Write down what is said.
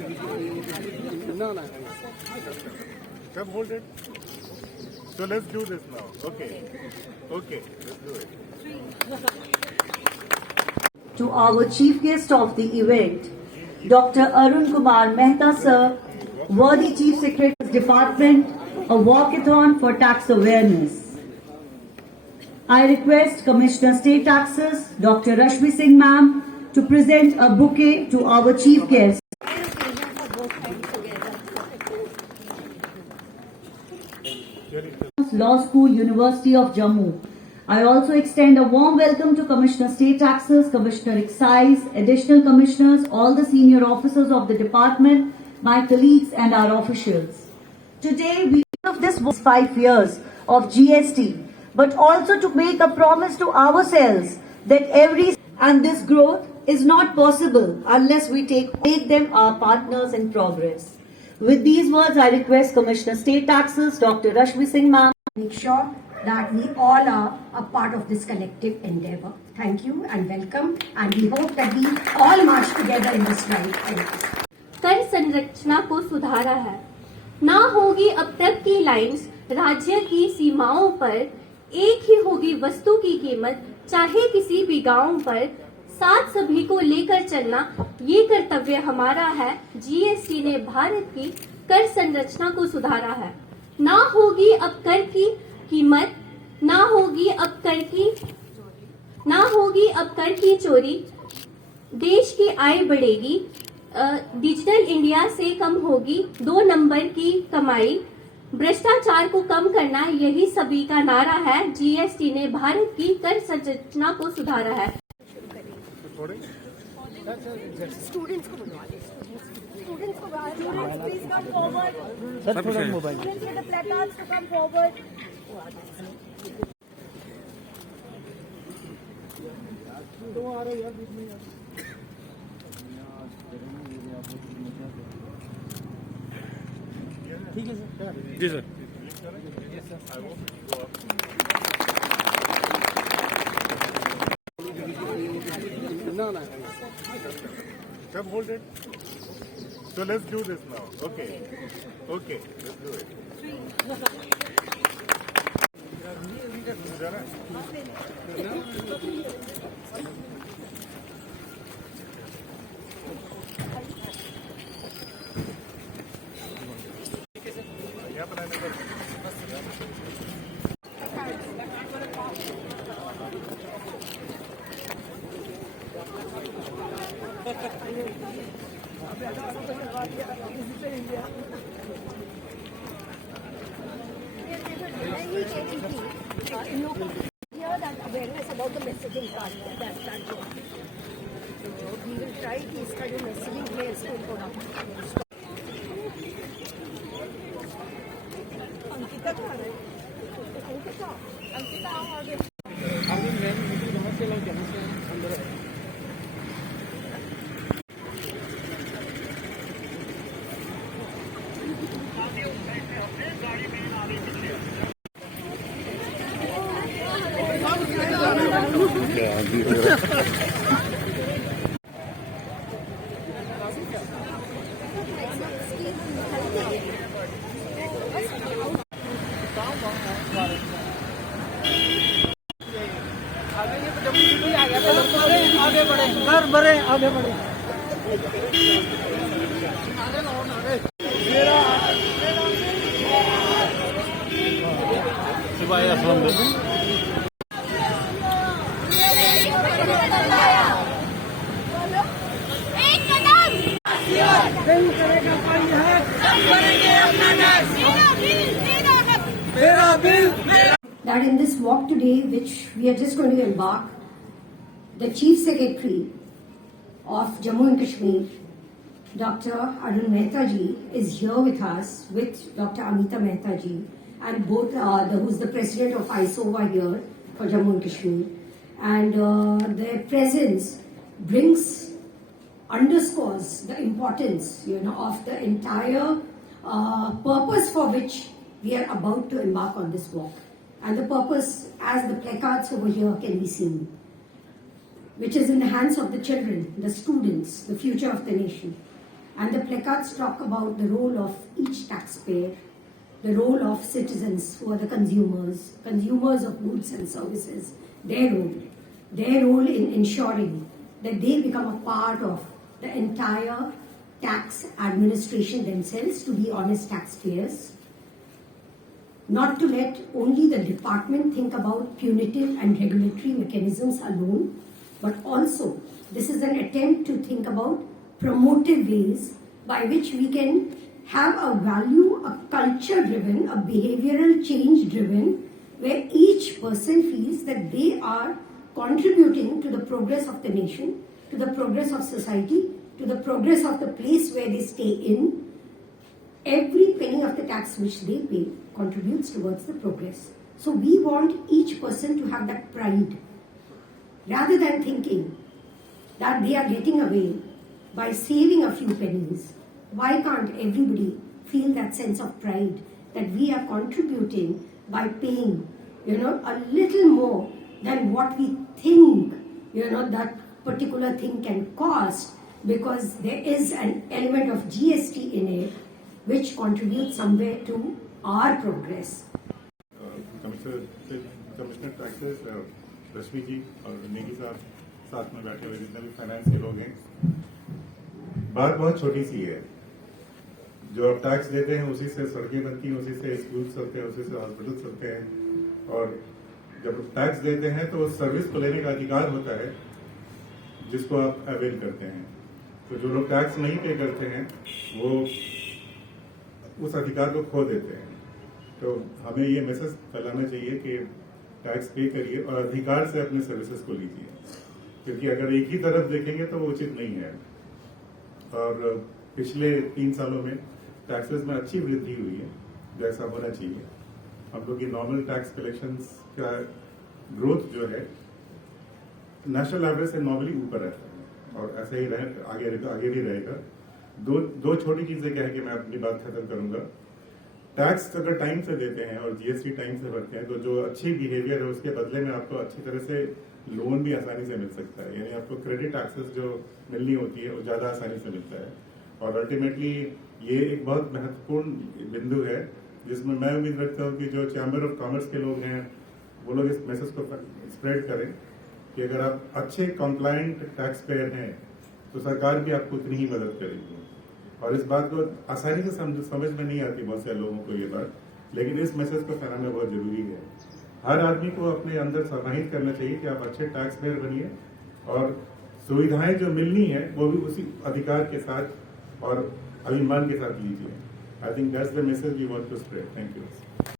No, no. Come hold it. So let's do this now. Okay. Okay, let's do it. To our chief guest of the event, Dr. Arun Kumar Mehta sir, worthy Chief Secretary's Department, a walkathon for tax awareness. I request Commissioner State Taxes, Dr. Rashmi Singh ma'am, to present a bouquet to our chief guest. Law School, University of Jammu. I also extend a warm welcome to Commissioner State Taxes, Commissioner Excise, additional commissioners, all the senior officers of the department, my colleagues and our officials. Today we of this was 5 years of GST, but also to make a promise to ourselves that this growth is not possible unless we make them our partners in progress. With these words, I request Commissioner State Taxes, Dr. Rashmi Singh ma'am. Make sure that we all are a part of this collective endeavor. Thank you and welcome, and we hope that we all march together in this right. Thank you. कर संरचना को सुधारा है, ना होगी अब तक की लाइंस राज्य की सीमाओं पर, एक ही होगी वस्तु की कीमत चाहे किसी भी गांव पर, साथ सभी को लेकर चलना ये कर्तव्य हमारा है। जीएसटी ने भारत की कर संरचना को सुधारा है, ना होगी अब कर की कीमत, ना होगी अब कर की चोरी, देश की आय बढ़ेगी, डिजिटल इंडिया से कम होगी 2 नंबर की कमाई, भ्रष्टाचार को कम करना यही सभी का नारा है। जीएसटी ने भारत की कर संरचना को सुधारा है। Students please come forward. Students with the placards to come forward. ठीक है सर। जी sir. I won't go up. No, no. Come hold it. So let's do this now. Okay. Okay, let's do it. क्या बनाने का? Here that awareness about the messaging part, that job. We will try these kind of messaging players to put up. Ankita कहाँ है? Ankita आओ आगे. अभी मैं जहाँ से लोग जहाँ से अंदर है। आगे बढ़े, घर बढ़े, आगे बढ़े। That in this walk today, which we are just going to embark, the Chief Secretary of Jammu and Kashmir, Dr. Arun Mehta ji, is here with us with Dr. Amita Mehta ji, and both who's the president of ISOVA here for Jammu and Kashmir. And their presence underscores the importance, of the entire purpose for which we are about to embark on this walk. And the purpose, as the placards over here can be seen, which is in the hands of the children, the students, the future of the nation. And the placards talk about the role of each taxpayer, the role of citizens who are the consumers of goods and services, their role in ensuring that they become a part of the entire tax administration themselves to be honest taxpayers. Not to let only the department think about punitive and regulatory mechanisms alone, but also this is an attempt to think about promotive ways by which we can have a value, a culture driven, a behavioral change driven, where each person feels that they are contributing to the progress of the nation, to the progress of society, to the progress of the place where they stay in. Every penny of the tax which they pay contributes towards the progress. So we want each person to have that pride, rather than thinking that they are getting away by saving a few pennies. Why can't everybody feel that sense of pride that we are contributing by paying, a little more than what we think, that particular thing can cost, because there is an element of GST in it which contributes somewhere to our progress. Commissioner taxes Rashmi ji और नेगी साहब साथ में बैठे हुए जितने भी finance के लोग हैं, बात बहुत छोटी सी है। जो आप टैक्स देते हैं उसी से सड़कें बनती हैं, उसी से स्कूल चलते हैं, उसी से हॉस्पिटल चलते हैं। और जब टैक्स देते हैं तो उस सर्विस को लेने का अधिकार होता है जिसको आप अवेल करते हैं। तो जो लोग टैक्स नहीं पे करते हैं वो उस अधिकार को खो देते हैं। तो हमें ये मैसेज फैलाना चाहिए कि टैक्स पे करिए और अधिकार से अपने सर्विसेज को लीजिए, क्योंकि अगर एक ही तरफ देखेंगे तो वो उचित नहीं है। और पिछले 3 सालों में टैक्सेस में अच्छी वृद्धि हुई है, जैसा होना चाहिए। हम लोग की नॉर्मल टैक्स कलेक्शंस का ग्रोथ जो है नेशनल एवरेज से नॉर्मली ऊपर रहता है और ऐसा ही आगे भी रहेगा। दो छोटी चीजें क्या है कि मैं अपनी बात खत्म करूंगा। टैक्स अगर टाइम से देते हैं और जीएसटी टाइम से भरते हैं तो जो अच्छी बिहेवियर है उसके बदले में आपको अच्छी तरह से लोन भी आसानी से मिल सकता है। यानी आपको क्रेडिट एक्सेस जो मिलनी होती है वो ज्यादा आसानी से मिलता है। और अल्टीमेटली ये एक बहुत महत्वपूर्ण बिंदु है जिसमें मैं उम्मीद रखता हूँ कि जो चैम्बर ऑफ कॉमर्स के लोग हैं वो लोग इस मैसेज को स्प्रेड करें कि अगर आप अच्छे कंप्लायंट टैक्स पेयर हैं तो सरकार भी आपको उतनी ही मदद करेगी। और इस बात को आसानी से समझ में नहीं आती बहुत से लोगों को ये बात, लेकिन इस मैसेज को फैलाना बहुत जरूरी है। हर आदमी को अपने अंदर समाहित करना चाहिए कि आप अच्छे टैक्स पेयर बनिए और सुविधाएं जो मिलनी है वो भी उसी अधिकार के साथ और अभिमान के साथ लीजिए। I think that's the message we want to spread. Thank you.